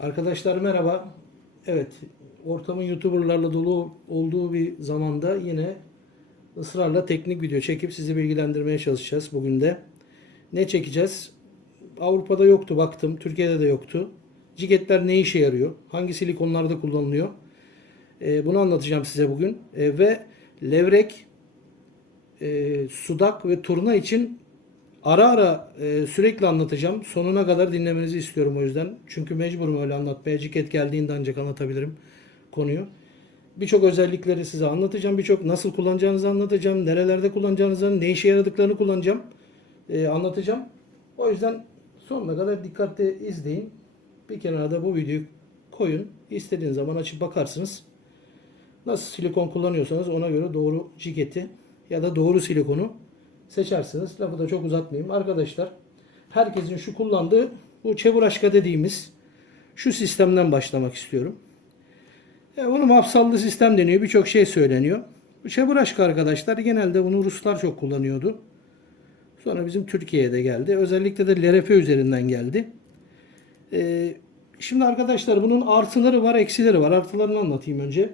Arkadaşlar merhaba. Evet, ortamın YouTuber'larla dolu olduğu bir zamanda yine ısrarla teknik video çekip sizi bilgilendirmeye çalışacağız bugün de. Ne çekeceğiz? Avrupa'da yoktu baktım, Türkiye'de de yoktu. Ciketler ne işe yarıyor? Hangi silikonlarda kullanılıyor? Bunu anlatacağım size bugün. Ve levrek, sudak ve turna için ara ara sürekli anlatacağım. Sonuna kadar dinlemenizi istiyorum o yüzden. Çünkü mecburum öyle anlatmaya. Ciket geldiğinde ancak anlatabilirim konuyu. Birçok özellikleri size anlatacağım. Birçok nasıl kullanacağınızı anlatacağım. Nerelerde kullanacağınızı, ne işe yaradıklarını kullanacağım. Anlatacağım. O yüzden sonuna kadar dikkatli izleyin. Bir kenara da bu videoyu koyun. İstediğiniz zaman açıp bakarsınız. Nasıl silikon kullanıyorsanız ona göre doğru ciketi ya da doğru silikonu seçersiniz. Lafı da çok uzatmayayım. Arkadaşlar herkesin şu kullandığı bu çeburaşka dediğimiz şu sistemden başlamak istiyorum. Bunu mafsallı sistem deniyor. Birçok şey söyleniyor. Bu çeburaşka arkadaşlar genelde bunu Ruslar çok kullanıyordu. Sonra bizim Türkiye'ye de geldi. Özellikle de LRF üzerinden geldi. Şimdi arkadaşlar bunun artıları var, eksileri var. Artılarını anlatayım önce.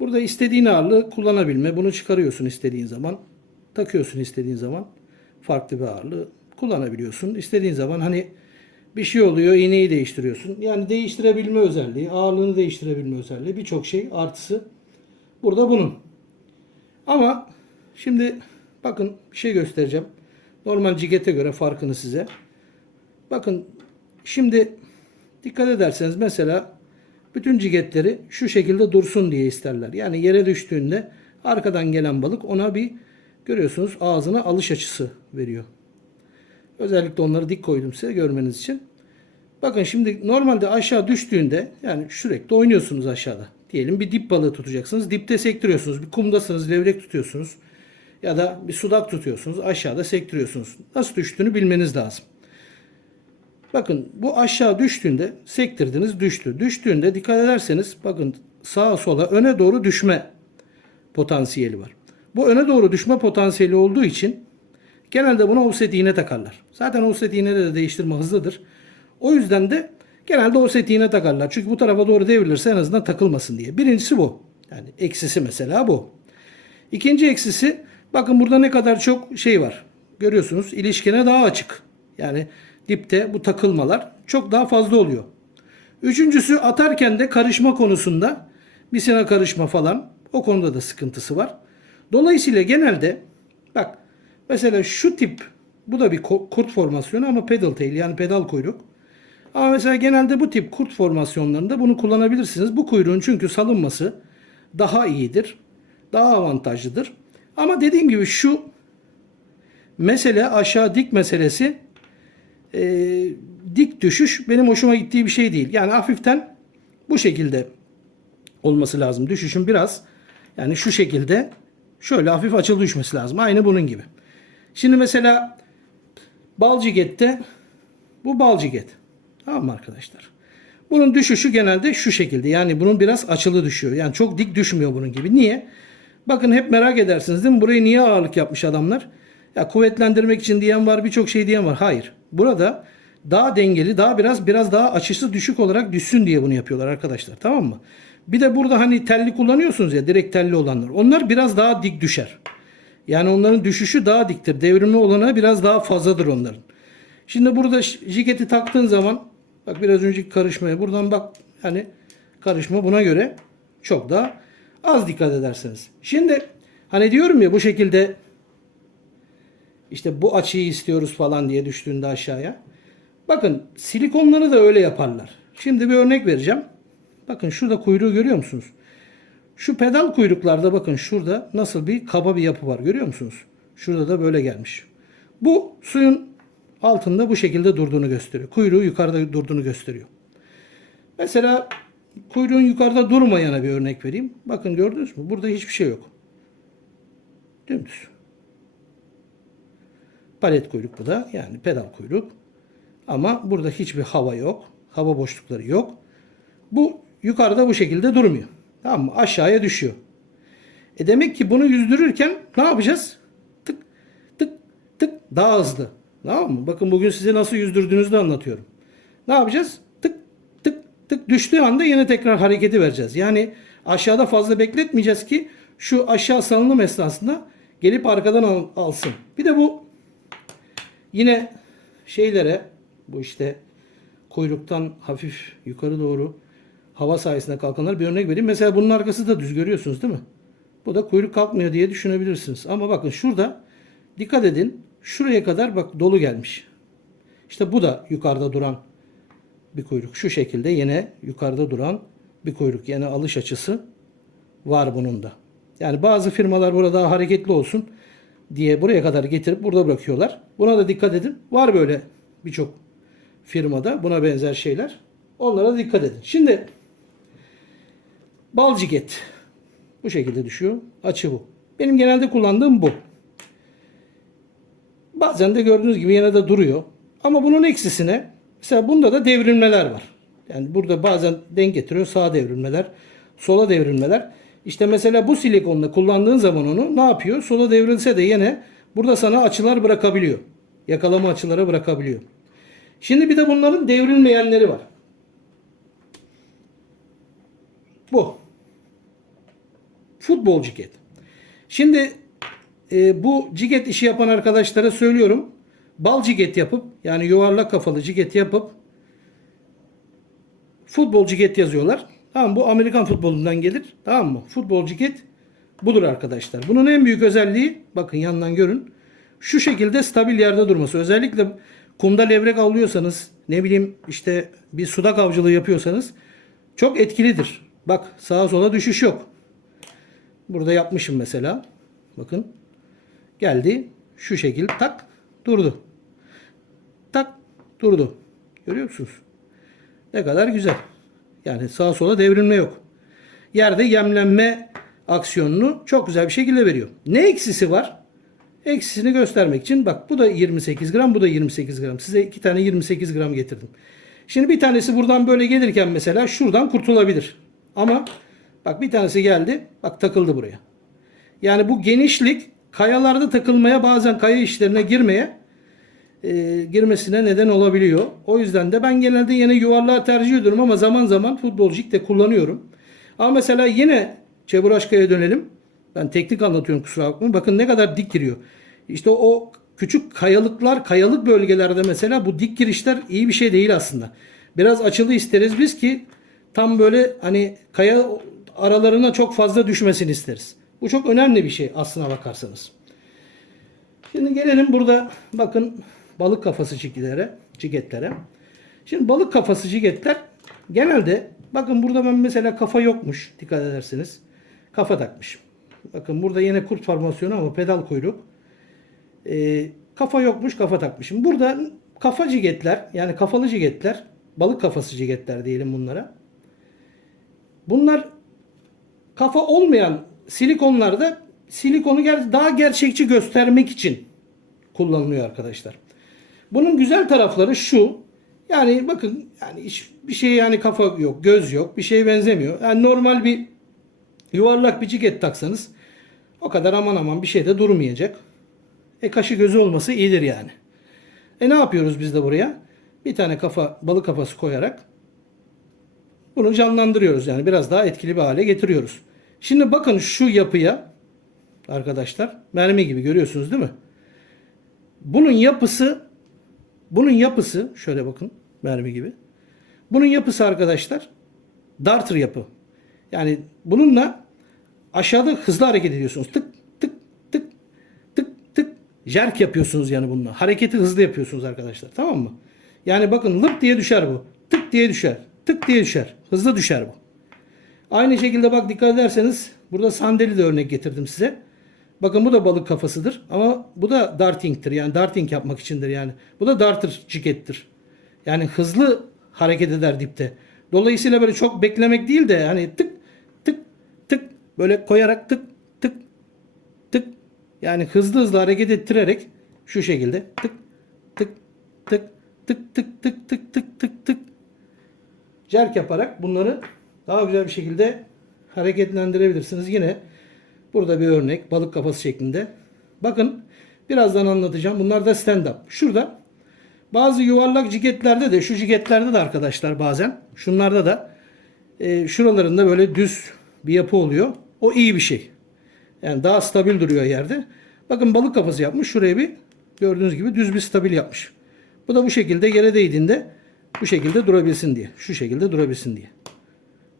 Burada istediğin ağırlığı kullanabilme. Bunu çıkarıyorsun istediğin zaman. Takıyorsun istediğin zaman. Farklı bir ağırlığı kullanabiliyorsun. İstediğin zaman hani bir şey oluyor, iğneyi değiştiriyorsun. Yani değiştirebilme özelliği, ağırlığını değiştirebilme özelliği, birçok şey artısı burada bunun. Ama şimdi bakın bir şey göstereceğim. Normal cikete göre farkını size. Bakın şimdi dikkat ederseniz mesela bütün ciketleri şu şekilde dursun diye isterler. Yani yere düştüğünde arkadan gelen balık ona bir görüyorsunuz ağzına alış açısı veriyor. Özellikle onları dik koydum size görmeniz için. Bakın şimdi normalde aşağı düştüğünde yani sürekli oynuyorsunuz aşağıda. Diyelim bir dip balığı tutacaksınız. Dipte sektiriyorsunuz. Bir kumdasınız, levrek tutuyorsunuz. Ya da bir sudak tutuyorsunuz. Aşağıda sektiriyorsunuz. Nasıl düştüğünü bilmeniz lazım. Bakın bu aşağı düştüğünde sektirdiniz düştü. Düştüğünde dikkat ederseniz bakın sağa sola öne doğru düşme potansiyeli var. Bu öne doğru düşme potansiyeli olduğu için genelde buna offset iğne takarlar. Zaten offset iğnede de değiştirme hızlıdır. O yüzden de genelde offset iğne takarlar. Çünkü bu tarafa doğru devrilirse en azından takılmasın diye. Birincisi bu. Yani eksisi mesela bu. İkinci eksisi bakın burada ne kadar çok şey var. Görüyorsunuz ilişkine daha açık. Yani dipte bu takılmalar çok daha fazla oluyor. Üçüncüsü atarken de karışma konusunda misina karışma falan o konuda da sıkıntısı var. Dolayısıyla genelde bak mesela şu tip bu da bir kurt formasyonu ama pedal tail yani pedal kuyruk. Ama mesela genelde bu tip kurt formasyonlarında bunu kullanabilirsiniz. Bu kuyruğun çünkü salınması daha iyidir. Daha avantajlıdır. Ama dediğim gibi şu mesele aşağı dik meselesi dik düşüş benim hoşuma gittiği bir şey değil. Yani hafiften bu şekilde olması lazım. Düşüşün biraz yani şu şekilde şöyle hafif açılı düşmesi lazım. Aynı bunun gibi. Şimdi mesela bal cikette bu bal ciket. Tamam mı arkadaşlar? Bunun düşüşü genelde şu şekilde. Yani bunun biraz açılı düşüyor. Yani çok dik düşmüyor bunun gibi. Niye? Bakın hep merak edersiniz değil mi? Burayı niye ağırlık yapmış adamlar? Ya kuvvetlendirmek için diyen var, birçok şey diyen var. Hayır. Burada daha dengeli, daha biraz daha açısı düşük olarak düşsün diye bunu yapıyorlar arkadaşlar. Tamam mı? Bir de burada hani telli kullanıyorsunuz ya, direkt telli olanlar. Onlar biraz daha dik düşer. Yani onların düşüşü daha diktir. Devrimi olanağı biraz daha fazladır onların. Şimdi burada jiketi taktığın zaman bak biraz önceki karışmaya buradan bak yani karışma buna göre çok daha az dikkat ederseniz. Şimdi hani diyorum ya bu şekilde işte bu açıyı istiyoruz falan diye düştüğünde aşağıya. Bakın silikonları da öyle yaparlar. Şimdi bir örnek vereceğim. Bakın şurada kuyruğu görüyor musunuz? Şu pedal kuyruklarda bakın şurada nasıl bir kaba bir yapı var görüyor musunuz? Şurada da böyle gelmiş. Bu suyun altında bu şekilde durduğunu gösteriyor. Kuyruğu yukarıda durduğunu gösteriyor. Mesela kuyruğun yukarıda durmayana bir örnek vereyim. Bakın gördünüz mü? Burada hiçbir şey yok. Dümdüz. Palet kuyruk bu da. Yani pedal kuyruk. Ama burada hiçbir hava yok. Hava boşlukları yok. Bu yukarıda bu şekilde durmuyor. Tamam mı? Aşağıya düşüyor. Demek ki bunu yüzdürürken ne yapacağız? Tık tık tık daha hızlı. Tamam mı? Bakın bugün size nasıl yüzdürdüğünüzü de anlatıyorum. Ne yapacağız? Tık tık Tık düştüğü anda yine tekrar hareketi vereceğiz. Yani aşağıda fazla bekletmeyeceğiz ki şu aşağı salınım esnasında gelip arkadan alsın. Bir de bu yine şeylere, bu işte kuyruktan hafif yukarı doğru hava sayesinde kalkanlar bir örnek vereyim. Mesela bunun arkası da düz, görüyorsunuz değil mi? Bu da kuyruk kalkmıyor diye düşünebilirsiniz. Ama bakın şurada dikkat edin. Şuraya kadar bak dolu gelmiş. İşte bu da yukarıda duran bir kuyruk. Şu şekilde yine yukarıda duran bir kuyruk. Yani alış açısı var bunun da. Yani bazı firmalar burada daha hareketli olsun diye buraya kadar getirip burada bırakıyorlar. Buna da dikkat edin. Var böyle birçok firmada buna benzer şeyler. Onlara da dikkat edin. Şimdi bal ciget bu şekilde düşüyor. Açı bu. Benim genelde kullandığım bu. Bazen de gördüğünüz gibi yine de duruyor. Ama bunun eksisine mesela bunda da devrilmeler var. Yani burada bazen denk getiriyor. Sağa devrilmeler, sola devrilmeler. İşte mesela bu silikonla kullandığın zaman onu ne yapıyor? Sola devrilse de yine burada sana açılar bırakabiliyor. Yakalama açıları bırakabiliyor. Şimdi bir de bunların devrilmeyenleri var. Bu. Futbol ciget. Şimdi bu ciget işi yapan arkadaşlara söylüyorum. Bal ciget yapıp, yani yuvarlak kafalı ciget yapıp futbol ciget yazıyorlar. Tamam, bu Amerikan futbolundan gelir. Tamam mı? Futbol ciget budur arkadaşlar. Bunun en büyük özelliği, bakın yandan görün. Şu şekilde stabil yerde durması. Özellikle kumda levrek avlıyorsanız, ne bileyim işte bir sudak avcılığı yapıyorsanız çok etkilidir. Bak, sağa sola düşüş yok. Burada yapmışım mesela. Bakın. Geldi. Şu şekil tak durdu. Tak durdu. Görüyor musunuz? Ne kadar güzel. Yani sağa sola devrilme yok. Yerde yemlenme aksiyonunu çok güzel bir şekilde veriyor. Ne eksisi var? Eksisini göstermek için bak, bu da 28 gram, bu da 28 gram. Size iki tane 28 gram getirdim. Şimdi bir tanesi buradan böyle gelirken mesela şuradan kurtulabilir. Ama bak, bir tanesi geldi. Bak, takıldı buraya. Yani bu genişlik kayalarda takılmaya, bazen kaya işlerine girmesine neden olabiliyor. O yüzden de ben genelde yine yuvarlağı tercih ediyorum ama zaman zaman futbolcik de kullanıyorum. Ama mesela yine Çeburaşka'ya dönelim. Ben teknik anlatıyorum, kusura bakmayın. Bakın ne kadar dik giriyor. İşte o küçük kayalıklar, kayalık bölgelerde mesela bu dik girişler iyi bir şey değil aslında. Biraz açılı isteriz biz ki tam böyle hani kaya aralarına çok fazla düşmesini isteriz. Bu çok önemli bir şey aslına bakarsanız. Şimdi gelelim burada bakın balık kafası cigetlere. Şimdi balık kafası cigetler genelde, bakın burada ben mesela kafa yokmuş, dikkat ederseniz. Kafa takmışım. Bakın burada yine kurt formasyonu ama pedal kuyruk. Kafa yokmuş, kafa takmışım. Burada kafa cigetler, yani kafalı cigetler, balık kafası cigetler diyelim bunlara. Bunlar kafa olmayan silikonlarda silikonu daha gerçekçi göstermek için kullanılıyor arkadaşlar. Bunun güzel tarafları şu. Yani bakın, yani bir şey, yani kafa yok, göz yok, bir şeye benzemiyor. Yani normal bir yuvarlak bir ciget taksanız o kadar aman aman bir şey de durmayacak. Kaşı gözü olması iyidir yani. Ne yapıyoruz biz de buraya? Bir tane balık kafası koyarak bunu canlandırıyoruz, yani biraz daha etkili bir hale getiriyoruz. Şimdi bakın şu yapıya arkadaşlar, mermi gibi görüyorsunuz değil mi? Bunun yapısı şöyle bakın, mermi gibi. Bunun yapısı arkadaşlar darter yapı. Yani bununla aşağıda hızlı hareket ediyorsunuz. Tık tık tık tık tık jerk yapıyorsunuz yani bununla. Hareketi hızlı yapıyorsunuz arkadaşlar, tamam mı? Yani bakın, lıp diye düşer bu. Tık diye düşer. Tık diye düşer. Hızlı düşer bu. Aynı şekilde bak, dikkat ederseniz burada sandalye de örnek getirdim size. Bakın bu da balık kafasıdır ama bu da darting'tir. Yani darting yapmak içindir yani. Bu da darter cikettir. Yani hızlı hareket eder dipte. Dolayısıyla böyle çok beklemek değil de hani tık tık tık böyle koyarak tık tık tık, yani hızlı hızlı hareket ettirerek şu şekilde tık tık tık tık tık tık tık tık tık tık jerk yaparak bunları daha güzel bir şekilde hareketlendirebilirsiniz. Yine burada bir örnek balık kafası şeklinde. Bakın birazdan anlatacağım. Bunlar da stand up. Şurada Bazı yuvarlak ciketlerde de, şu ciketlerde de arkadaşlar bazen, şunlarda da şuralarında böyle düz bir yapı oluyor. O iyi bir şey. Yani daha stabil duruyor yerde. Bakın balık kafası yapmış. Şuraya bir gördüğünüz gibi düz bir stabil yapmış. Bu da bu şekilde yere değdiğinde bu şekilde durabilsin diye. Şu şekilde durabilsin diye.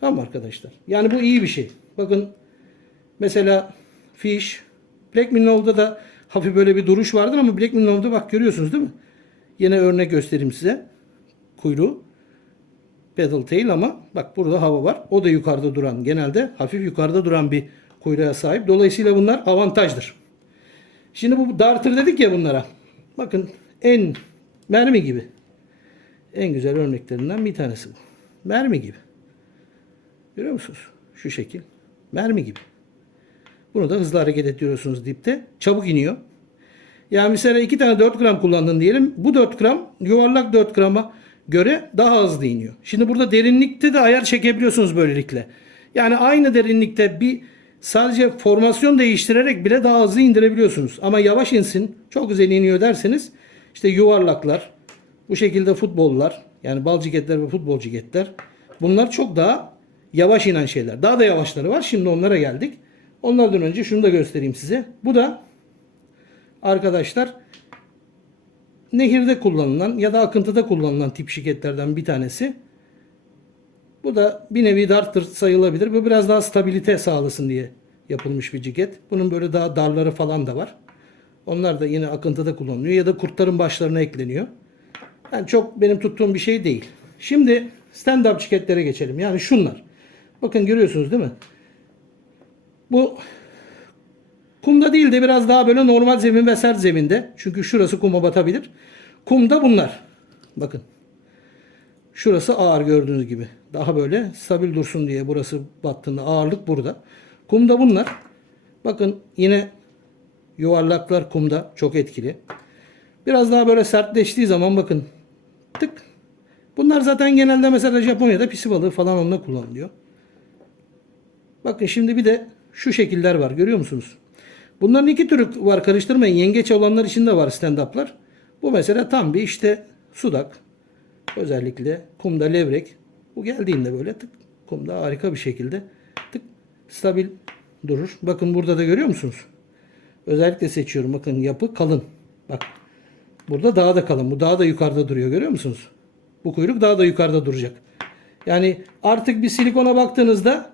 Tamam arkadaşlar. Yani bu iyi bir şey. Bakın mesela fish, Black Minnow'da da hafif böyle bir duruş vardır ama Black Minnow'da bak görüyorsunuz değil mi? Yine örnek göstereyim size. Kuyruğu. Paddle tail ama bak burada hava var. O da yukarıda duran, genelde hafif yukarıda duran bir kuyruğa sahip. Dolayısıyla bunlar avantajdır. Şimdi bu dartır dedik ya bunlara. Bakın en mermi gibi. En güzel örneklerinden bir tanesi bu. Mermi gibi. Görüyor musunuz? Şu şekil. Mermi gibi. Bunu da hızlı hareket ettiriyorsunuz dipte. Çabuk iniyor. Yani mesela 2 tane 4 gram kullandın diyelim. Bu 4 gram yuvarlak 4 grama göre daha hızlı iniyor. Şimdi burada derinlikte de ayar çekebiliyorsunuz böylelikle. Yani aynı derinlikte bir sadece formasyon değiştirerek bile daha hızlı indirebiliyorsunuz. Ama yavaş insin, çok güzel iniyor derseniz işte yuvarlaklar, bu şekilde futbollar, yani bal ciketler ve futbol ciketler, bunlar çok daha yavaş inen şeyler. Daha da yavaşları var. Şimdi onlara geldik. Onlardan önce şunu da göstereyim size. Bu da arkadaşlar nehirde kullanılan ya da akıntıda kullanılan tip şirketlerden bir tanesi. Bu da bir nevi dartır sayılabilir. Bu biraz daha stabilite sağlasın diye yapılmış bir ciket. Bunun böyle daha darları falan da var. Onlar da yine akıntıda kullanılıyor ya da kurtların başlarına ekleniyor. Yani çok benim tuttuğum bir şey değil. Şimdi stand-up ciketlere geçelim. Yani şunlar. Bakın görüyorsunuz değil mi? Bu kumda değil de biraz daha böyle normal zemin ve sert zeminde. Çünkü şurası kuma batabilir. Kumda bunlar. Bakın. Şurası ağır gördüğünüz gibi. Daha böyle stabil dursun diye burası battığında ağırlık burada. Kumda bunlar. Bakın yine yuvarlaklar kumda çok etkili. Biraz daha böyle sertleştiği zaman bakın tık. Bunlar zaten genelde mesela Japonya'da pisi balığı falan onunla kullanılıyor. Bakın şimdi bir de şu şekiller var. Görüyor musunuz? Bunların iki türü var, karıştırmayın. Yengeç olanlar için de var stand-up'lar. Bu mesela tam bir işte sudak. Özellikle kumda levrek. Bu geldiğinde böyle tık kumda harika bir şekilde tık stabil durur. Bakın burada da görüyor musunuz? Özellikle seçiyorum. Bakın yapı kalın. Bak burada daha da kalın. Bu daha da yukarıda duruyor. Görüyor musunuz? Bu kuyruk daha da yukarıda duracak. Yani artık bir silikona baktığınızda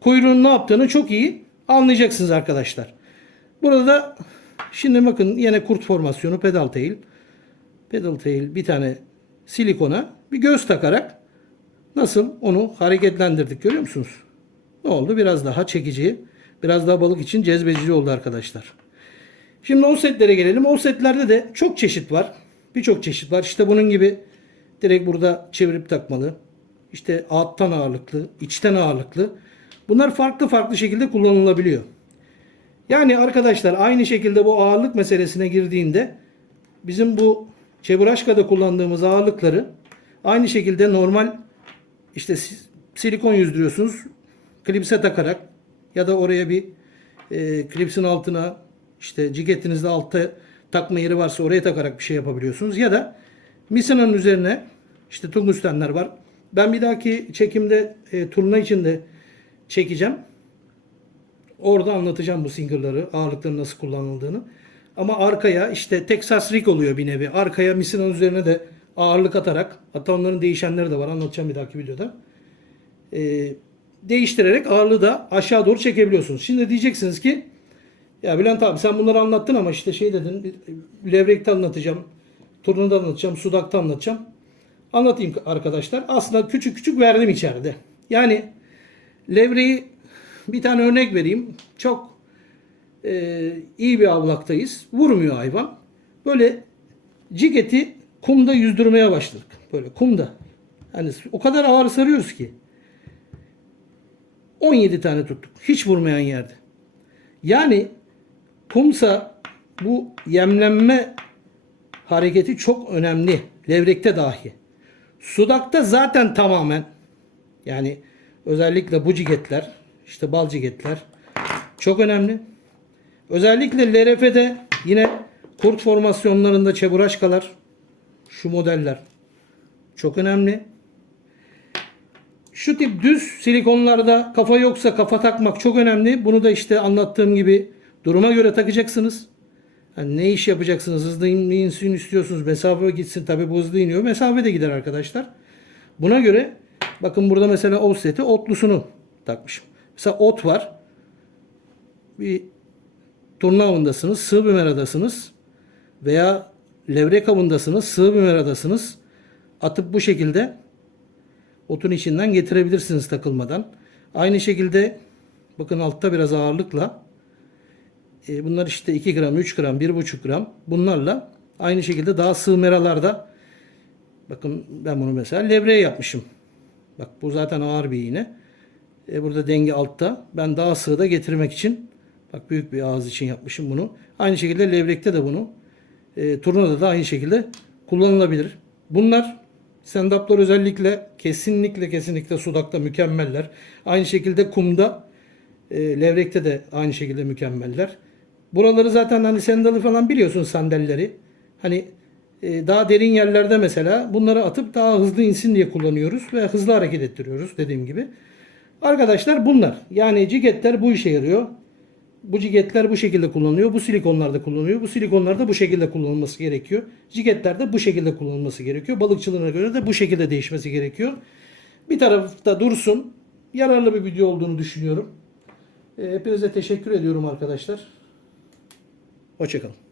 kuyruğun ne yaptığını çok iyi anlayacaksınız arkadaşlar. Burada da şimdi bakın yine kurt formasyonu pedal tail. Pedal tail bir tane silikona bir göz takarak nasıl onu hareketlendirdik görüyor musunuz? Ne oldu? Biraz daha çekici, biraz daha balık için cezbedici oldu arkadaşlar. Şimdi offsetlere gelelim. Offsetlerde de çok çeşit var. Birçok çeşit var. İşte bunun gibi direkt burada çevirip takmalı. İşte alttan ağırlıklı, içten ağırlıklı. Bunlar farklı farklı şekilde kullanılabiliyor. Yani arkadaşlar aynı şekilde bu ağırlık meselesine girdiğinde bizim bu Çeburaşka'da kullandığımız ağırlıkları aynı şekilde normal işte silikon yüzdürüyorsunuz. Klipse takarak ya da oraya bir klipsin altına işte ciketinizde altta takma yeri varsa oraya takarak bir şey yapabiliyorsunuz. Ya da misinanın üzerine işte tungstenler var. Ben bir dahaki çekimde turna için de çekeceğim. Orada anlatacağım bu singer'ları, ağırlıkların nasıl kullanıldığını. Ama arkaya işte Texas rig oluyor bir nevi. Arkaya misinanın üzerine de ağırlık atarak, hatta onların değişenleri de var, anlatacağım bir dahaki videoda. Değiştirerek ağırlığı da aşağı doğru çekebiliyorsunuz. Şimdi diyeceksiniz ki ya Bülent abi sen bunları anlattın ama işte şey dedin, levrekte anlatacağım, turnada anlatacağım, sudakta anlatacağım. Anlatayım arkadaşlar. Aslında küçük küçük verdim içeride. Yani levreyi bir tane örnek vereyim. Çok iyi bir avlaktayız. Vurmuyor hayvan. Böyle ciketi kumda yüzdürmeye başladık. Böyle kumda. Yani o kadar ağır sarıyoruz ki. 17 tane tuttuk. Hiç vurmayan yerde. Yani kumsa bu yemlenme hareketi çok önemli. Levrekte dahi. Sudakta zaten tamamen yani özellikle bu ciketler, işte bal ciketler çok önemli. Özellikle LRF'de yine kurt formasyonlarında çeburaşkalar şu modeller çok önemli. Şu tip düz silikonlarda kafa yoksa kafa takmak çok önemli. Bunu da işte anlattığım gibi duruma göre takacaksınız. Yani ne iş yapacaksınız? Hızlı insin istiyorsunuz. Mesafe gitsin. Tabi bu hızlı iniyor. Mesafe de gider arkadaşlar. Buna göre bakın burada mesela offset'i otlusunu takmışım. Mesela ot var. Bir turna avındasınız. Sığ bir meradasınız. Veya levrek avındasınız. Sığ bir meradasınız. Atıp bu şekilde otun içinden getirebilirsiniz takılmadan. Aynı şekilde bakın altta biraz ağırlıkla bunlar işte 2 gram, 3 gram, 1,5 gram bunlarla aynı şekilde daha sığ meralarda bakın ben bunu mesela levreye yapmışım. Bak bu zaten ağır bir iğne. Burada denge altta. Ben daha sığda getirmek için bak büyük bir ağız için yapmışım bunu. Aynı şekilde levrekte de bunu turnada da aynı şekilde kullanılabilir. Bunlar stand-up'lar özellikle kesinlikle sudakta mükemmeller. Aynı şekilde kumda levrekte de aynı şekilde mükemmeller. Buraları zaten hani sandalı falan biliyorsun sandalleri. Hani daha derin yerlerde mesela bunları atıp daha hızlı insin diye kullanıyoruz ve hızlı hareket ettiriyoruz dediğim gibi. Arkadaşlar bunlar. Yani ciketler bu işe yarıyor. Bu ciketler bu şekilde kullanılıyor. Bu silikonlar da kullanılıyor. Bu silikonlar da bu şekilde kullanılması gerekiyor. Ciketler de bu şekilde kullanılması gerekiyor. Balıkçılığına göre de bu şekilde değişmesi gerekiyor. Bir tarafta dursun. Yararlı bir video olduğunu düşünüyorum. Hepinize teşekkür ediyorum arkadaşlar. Hoşçakalın.